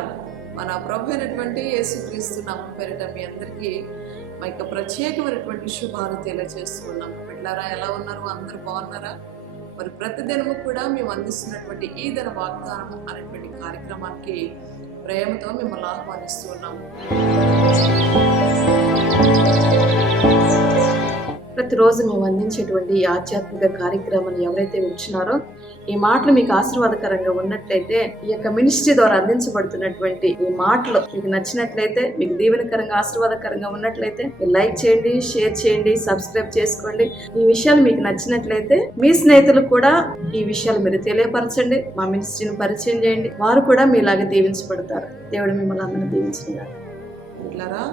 ఉన్నాడు మన ప్రభు అయినటువంటి యేసుక్రీస్తు నమ్మ పేరిట మీ అందరికీ మా యొక్క ప్రత్యేకమైనటువంటి శుభాలు తెలియజేస్తున్నాం పెట్టారా ఎలా ఉన్నారు? అందరు బాగున్నారా? మరి ప్రతిదినము కూడా మేము అందిస్తున్నటువంటి ఈ దిన వాగ్దానం అనేటువంటి కార్యక్రమానికి ప్రేమతో మిమ్మల్ని ఆహ్వానిస్తున్నాము ప్రతిరోజు మేము అందించేటువంటి ఆధ్యాత్మిక కార్యక్రమాన్ని ఎవరైతే ఉంచినారో ఈ మాటలు మీకు ఆశీర్వాదకరంగా ఉన్నట్లయితే ఈ యొక్క మినిస్ట్రీ ద్వారా అందించబడుతున్నటువంటి ఈ మాటలు మీకు నచ్చినట్లయితే మీకు దీవెనకరంగా ఆశీర్వాదకరంగా ఉన్నట్లయితే మీరు లైక్ చేయండి షేర్ చేయండి సబ్స్క్రైబ్ చేసుకోండి. ఈ విషయాలు మీకు నచ్చినట్లయితే మీ స్నేహితులు కూడా ఈ విషయాలు మీరు తెలియపరచండి మా మినిస్ట్రీని పరిచయం చేయండి. వారు కూడా మీలాగా దీవించబడతారు. దేవుడు మిమ్మల్ని అందరినీ దీవించిన ఇట్లారా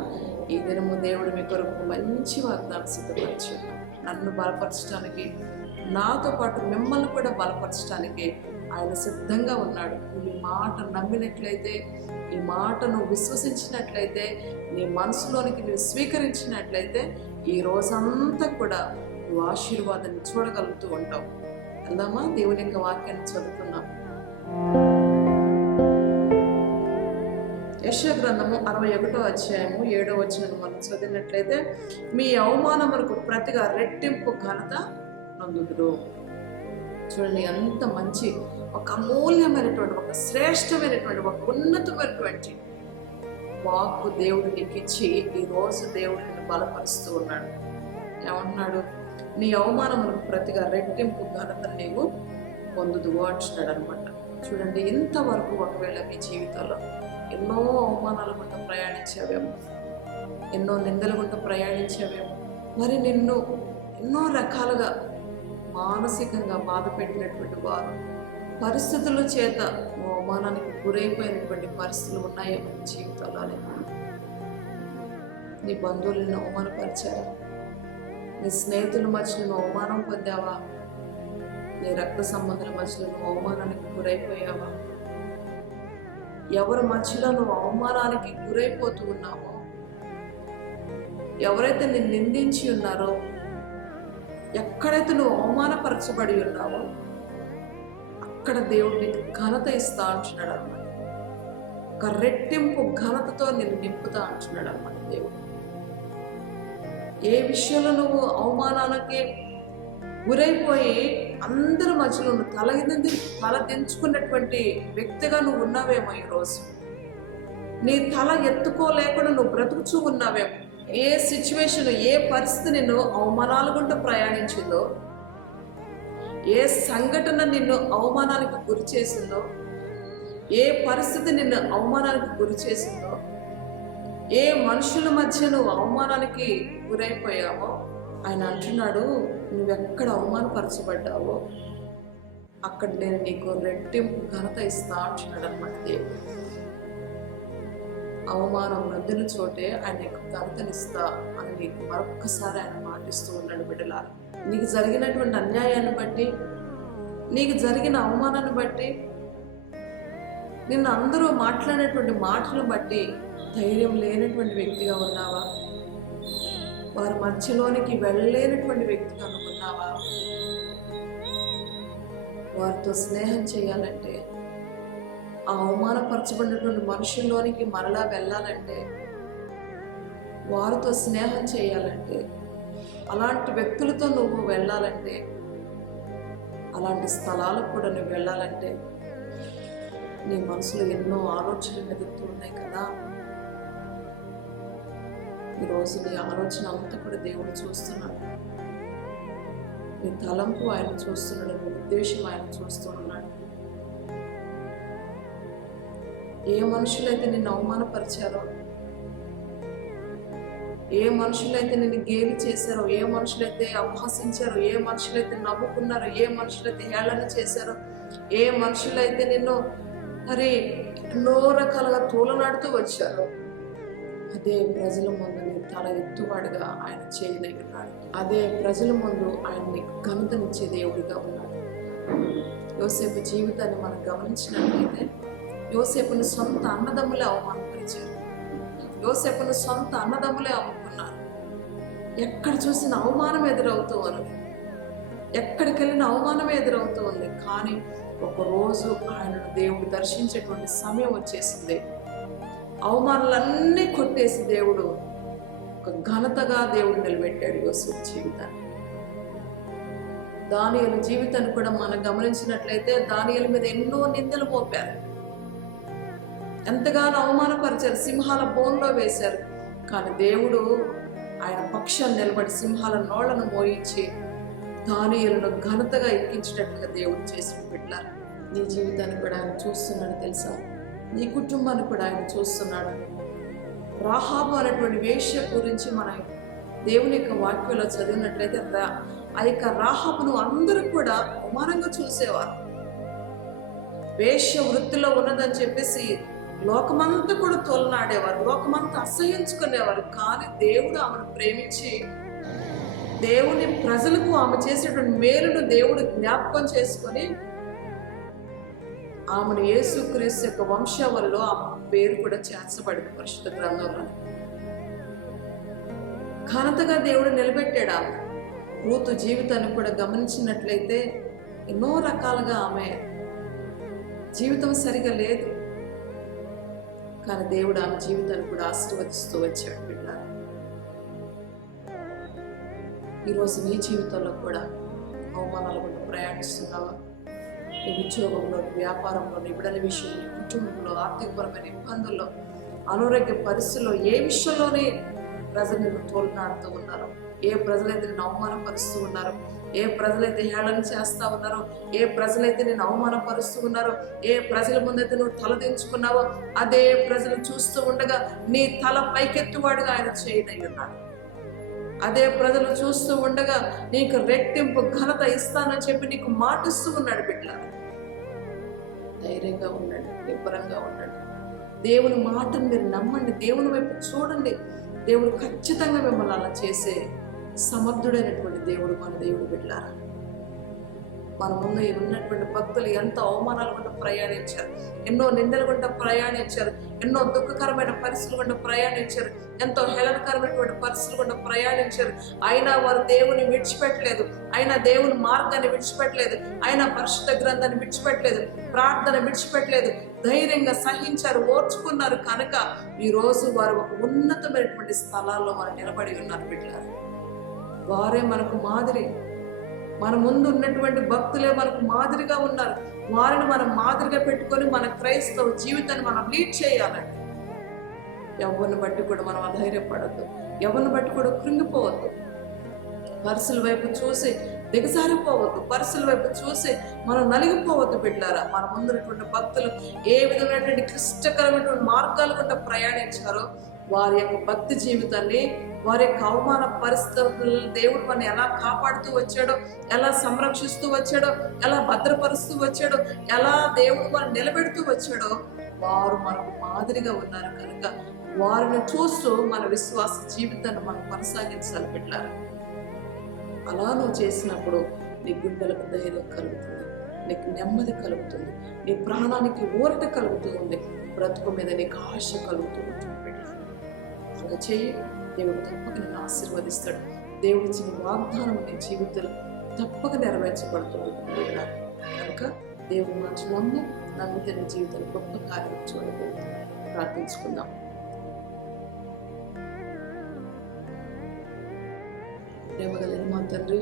ఈ దినము దేవుడు మీ కొరకు మంచి వాగ్దానం సిద్ధపరచు నన్ను బలపరచడానికి నాతో పాటు మిమ్మల్ని కూడా బలపరచడానికి ఆయన సిద్ధంగా ఉన్నాడు. ఈ మాట నమ్మినట్లయితే ఈ మాటను విశ్వసించినట్లయితే నీ మనసులోనికి నువ్వు స్వీకరించినట్లయితే ఈ రోజంతా కూడా నువ్వు ఆశీర్వాదాన్ని చూడగలుగుతూ ఉంటావు. వెళ్దామా? దేవుని యొక్క వాక్యాన్ని చదువుతున్నాం యశ గ్రంథము అరవై ఒకటో అధ్యాయము ఏడో వచ్చిన మనం చదివినట్లయితే మీ అవమానములకు ప్రతిగా రెట్టింపు ఘనత నందుదురు చూడండి ఎంత మంచి ఒక అమూల్యమైనటువంటి ఒక శ్రేష్టమైనటువంటి ఒక ఉన్నతమైనటువంటి వాక్కు దేవుడు నీకు ఇచ్చి ఈరోజు రోజు దేవుడు నిన్ను బలపరుస్తూ ఉన్నాడు. ఏమంటున్నాడు? నీ అవమానములకు ప్రతిగా రెట్టింపు ఘనత నీవు పొందుదువు అంటున్నాడు అనమాట చూడండి ఇంతవరకు ఒకవేళ మీ జీవితంలో ఎన్నో అవమానాల గుండా ప్రయాణించావేమో ఎన్నో నిందల గుండా ప్రయాణించావేమో మరి నిన్ను ఎన్నో రకాలుగా మానసికంగా బాధ పెట్టినటువంటి వారు. పరిస్థితుల చేత అవమానానికి గురైపోయినటువంటి పరిస్థితులు ఉన్నాయో మన జీవితంలోనే నీ బంధువులను అవమానపరిచారా? నీ స్నేహితుల మధ్యలో నువ్వు అవమానం పొందావా? నీ రక్త సంబంధుల మధ్యలో నువ్వు అవమానానికి గురైపోయావా? ఎవరి మధ్యలో నువ్వు అవమానానికి గురైపోతూ ఉన్నావో? ఎవరైతే నిన్ను నిందించి ఉన్నారో ఎక్కడైతే నువ్వు అవమానపరచబడి ఉన్నావో అక్కడ దేవుడు నీకు ఘనత ఇస్తా అంటున్నాడు అనమాట ఒక రెట్టింపు ఘనతతో నేను నింపుతా అంటున్నాడు అనమాట దేవుడు. ఏ విషయంలో నువ్వు అవమానానికి గురైపోయి అందరి మధ్యలో నువ్వు తల దించి తల దించుకున్నటువంటి వ్యక్తిగా నువ్వు ఉన్నావేమో ఈరోజు? నీ తల ఎత్తుకోలేకుండా నువ్వు బ్రతుకుచూ ఉన్నావేమో? ఏ సిచ్యువేషన్ ఏ పరిస్థితి నిన్ను అవమానాలు గుండా ప్రయాణించిందో ఏ సంఘటన నిన్ను అవమానాలకు గురి చేసిందో ఏ పరిస్థితి నిన్ను అవమానాలకు గురి చేసిందో ఏ మనుషుల మధ్య నువ్వు అవమానానికి గురైపోయావో ఆయన అంటున్నాడు నువ్వెక్కడ అవమానపరచబడ్డావో అక్కడ నేను నీకు రెట్టింపు ఘనత ఇస్తా అంటున్నాడు అనమాట దేవుడు. అవమానం నందిన చోటే ఆయన గంతనిస్తా అని నీకు మరొక్కసారి ఆయన మాటిస్తూ ఉన్నాడు బిడ్డలా నీకు జరిగినటువంటి అన్యాయాన్ని బట్టి నీకు జరిగిన అవమానాన్ని బట్టి నిన్ను అందరూ మాట్లాడేటువంటి మాటలు బట్టి ధైర్యం లేనటువంటి వ్యక్తిగా ఉన్నావా? వారి మధ్యలోనికి వెళ్ళలేనటువంటి వ్యక్తిగా అనుకున్నావా వారితో స్నేహం చేయాలంటే ఆ అవమానపరచబడినటువంటి మనుషుల్లోనికి మరలా వెళ్ళాలంటే వారితో స్నేహం చేయాలంటే అలాంటి వ్యక్తులతో నువ్వు వెళ్ళాలంటే అలాంటి స్థలాలకు కూడా నువ్వు వెళ్ళాలంటే నీ మనసులో ఎన్నో ఆలోచనలు మెదుగుతూ ఉన్నాయి కదా. ఈరోజు నీ ఆలోచన అంతా కూడా దేవుడు చూస్తున్నాడు. నీ తలంపు ఆయన చూస్తున్నాడు నీ ఉద్దేశం ఆయన చూస్తున్నాడు. ఏ మనుషులైతే నిన్ను అవమానపరిచారో ఏ మనుషులైతే నిన్ను గేలి చేశారో ఏ మనుషులైతే అపహసించారో ఏ మనుషులైతే నవ్వుకున్నారో ఏ మనుషులైతే హేళన చేశారో ఏ మనుషులైతే నిన్ను మరి ఎన్నో రకాలుగా తూలనాడుతూ వచ్చారో అదే ప్రజల ముందు నీ తల ఎత్తువాడుగా ఆయన చేయదగినాడు. అదే ప్రజల ముందు ఆయన ఘనతనిచ్చే దేవుడిగా ఉన్నాడు. యోసేపు జీవితాన్ని మనం గమనించినట్లయితే యోసేపును సొంత అన్నదమ్ములే అవమానపరిచారు. యోసేపును సొంత అన్నదమ్ములే అమ్ముకున్నారు. ఎక్కడ చూసిన అవమానం ఎదురవుతూ ఉంది? ఎక్కడికి వెళ్ళిన అవమానం ఎదురవుతూ ఉంది? కానీ ఒకరోజు ఆయనను దేవుడు దర్శించేటువంటి సమయం వచ్చేసింది. అవమానాలన్నీ కొట్టేసి దేవుడు ఒక ఘనతగా దేవుడు నిలబెట్టాడు యోసేపు జీవితాన్ని. దానియలు జీవితాన్ని కూడా మనం గమనించినట్లయితే దానియల మీద ఎన్నో నిందలు మోపారు. ఎంతగానో అవమానపరిచారు సింహాల బోన్లో వేశారు. కానీ దేవుడు ఆయన పక్షం నిలబడి సింహాల నోళ్ళను మోయించి దానియులను ఘనతగా ఎక్కించేటట్లుగా దేవుడు చేసి పెట్టారు నీ జీవితాన్ని కూడా ఆయన చూస్తున్నాడు తెలుసా? నీ కుటుంబాన్ని కూడా ఆయన చూస్తున్నాడు. రాహాబు అనేటువంటి వేష్య గురించి మనం దేవుని యొక్క వాక్యంలో చదివినట్లయితే ఆ యొక్క రాహాబును అందరూ కూడా అవమానంగా చూసేవారు. వేష్య వృత్తిలో ఉన్నదని చెప్పేసి లోకమంతా కూడా తోలనాడేవారు లోకమంతా అసహించుకునేవారు కానీ దేవుడు ఆమెను ప్రేమించి దేవుని ప్రజలకు ఆమె చేసినటువంటి మేలును దేవుడు జ్ఞాపకం చేసుకొని ఆమెను యేసుక్రీస్తు యొక్క వంశావళిలో ఆమె పేరు కూడా చేర్చబడింది పరిశుద్ధ గ్రంథంలో. ఘనతగా దేవుడు నిలబెట్టాడు ఆమె. రూతు జీవితాన్ని కూడా గమనించినట్లయితే ఎన్నో రకాలుగా ఆమె జీవితం సరిగా లేదు. కానీ దేవుడు ఆమె జీవితాన్ని కూడా ఆశీర్వదిస్తూ వచ్చాడు బిడ్డ ఈరోజు నీ జీవితంలో కూడా అవమానాలు కూడా ప్రయాణిస్తున్నావా? నీ ఉద్యోగంలో నీ వ్యాపారంలో నీ బిడ్డల విషయంలో నీ కుటుంబంలో ఆర్థికపరమైన ఇబ్బందుల్లో అనారోగ్య పరిస్థితుల్లో ఏ విషయంలోనే ప్రజలు నిన్ను తోలునాడుతూ ఉన్నారు ఏ ప్రజలైతే నేను అవమానపరుస్తూ ఉన్నారు ఏ ప్రజలైతే హేళన చేస్తూ ఉన్నారో ఏ ప్రజలైతే నేను అవమానపరుస్తూ ఉన్నారో ఏ ప్రజల ముందైతే నువ్వు తలదించుకున్నావో అదే ప్రజలు చూస్తూ ఉండగా నీ తల పైకెత్తువాడుగా ఆయన చేయనై ఉన్నాడు అదే ప్రజలు చూస్తూ ఉండగా నీకు రెట్టింపు ఘనత ఇస్తానని చెప్పి నీకు మాటిస్తూ ఉన్నాడు బిడ్డ. ధైర్యంగా ఉండండి నిబ్బరంగా ఉండండి దేవుని మాటను మీరు నమ్మండి దేవుని వైపు చూడండి. దేవుడు ఖచ్చితంగా మిమ్మల్ని అలా చేసే సమర్థుడైనటువంటి దేవుడు మన దేవుడు బిడ్డారా మన ముందు ఉన్నటువంటి భక్తులు ఎంతో అవమానాలు గుండా ప్రయాణించారు ఎన్నో నిందలు గుండా ప్రయాణించారు ఎన్నో దుఃఖకరమైన పరిస్థితులు గుండా ప్రయాణించారు ఎంతో హేళనకరమైనటువంటి పరిస్థితులు గుండా ప్రయాణించారు. అయినా వారు దేవుని విడిచిపెట్టలేదు అయినా దేవుని మార్గాన్ని విడిచిపెట్టలేదు అయినా పరిశుద్ధ గ్రంథాన్ని విడిచిపెట్టలేదు ప్రార్థన విడిచిపెట్టలేదు ధైర్యంగా సహించారు ఓర్చుకున్నారు కనుక ఈ రోజు వారు ఒక ఉన్నతమైనటువంటి స్థలాల్లో వారు నిలబడి ఉన్నారు బిడ్డలారు. వారే మనకు మాదిరి. మన ముందు ఉన్నటువంటి భక్తులే మనకు మాదిరిగా ఉన్నారు. వారిని మనం మాదిరిగా పెట్టుకొని మన క్రైస్తవ జీవితాన్ని మనం లీడ్ చేయాలండి ఎవరిని బట్టి కూడా మనం అధైర్యపడద్దు. ఎవరిని బట్టి కూడా కృంగిపోవద్దు. పర్సుల వైపు చూసి దిగజారిపోవద్దు. పర్సుల వైపు చూసి మనం నలిగిపోవద్దు బిడ్డారా. మన ముందున్నటువంటి భక్తులు ఏ విధమైనటువంటి క్లిష్టకరమైనటువంటి మార్గాలు గుండా ప్రయాణించారో వారి యొక్క భక్తి జీవితాన్ని వారి యొక్క అవమాన పరిస్థితులు దేవుడు మన ఎలా కాపాడుతూ వచ్చాడో ఎలా సంరక్షిస్తూ వచ్చాడో ఎలా భద్రపరుస్తూ వచ్చాడో ఎలా దేవుడు మనం నిలబెడుతూ వచ్చాడో వారు మనకు మాదిరిగా ఉన్నారు కనుక వారిని చూస్తూ మన విశ్వాస జీవితాన్ని మనం కొనసాగించాలి పెట్టారు అలా నువ్వు చేసినప్పుడు నీ గుండెలకు ధైర్యం కలుగుతుంది నీకు నెమ్మది కలుగుతుంది నీ ప్రాణానికి ఊరట కలుగుతూ ఉంది బ్రతుకు మీద నీకు ఆశ కలుగుతూ అలా చేయి దేవుడు తప్పక నిన్ను ఆశీర్వదిస్తాడు. దేవుడు ఇచ్చిన వాగ్దానం నీ జీవితంలో తప్పక నెరవేర్చబడుతుంది. కనుక దేవుడు మంచి నమ్ము నమ్మితే నీ జీవితంలో గొప్ప కార్యం చూడగలుగుతుంది ప్రార్థించుకుందాం. ప్రేమగలిగిన మా తండ్రి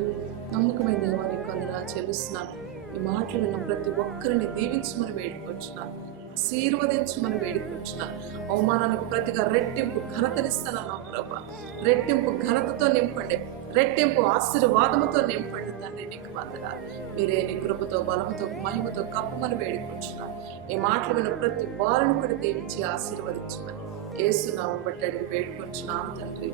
నమ్మకమైన దేవానికి కొందరా చెల్లిస్తున్నాను ఈ మాటలు విన్న ప్రతి ఒక్కరిని దీవించమని వేడుకొచ్చున్నాను ఆశీర్వదించమని వేడుకొచ్చున్నాను అవమానానికి ప్రతిగా రెట్టింపు ఘనతనిస్తాను నా ప్రభ. రెట్టింపు ఘనతతో నింపండి. రెట్టింపు ఆశీర్వాదముతో నింపండి తండ్రి నీకు వందనాలు. మీరే నీ కృపతో బలముతో మహిమతో కప్పమని వేడుకొచ్చున్నాను ఈ మాటలు విన ప్రతి వారిని కూడా దీవించి ఆశీర్వదించమని ఏసునామం బట్టి అడిగి వేడుకొచ్చున్నాను తండ్రి.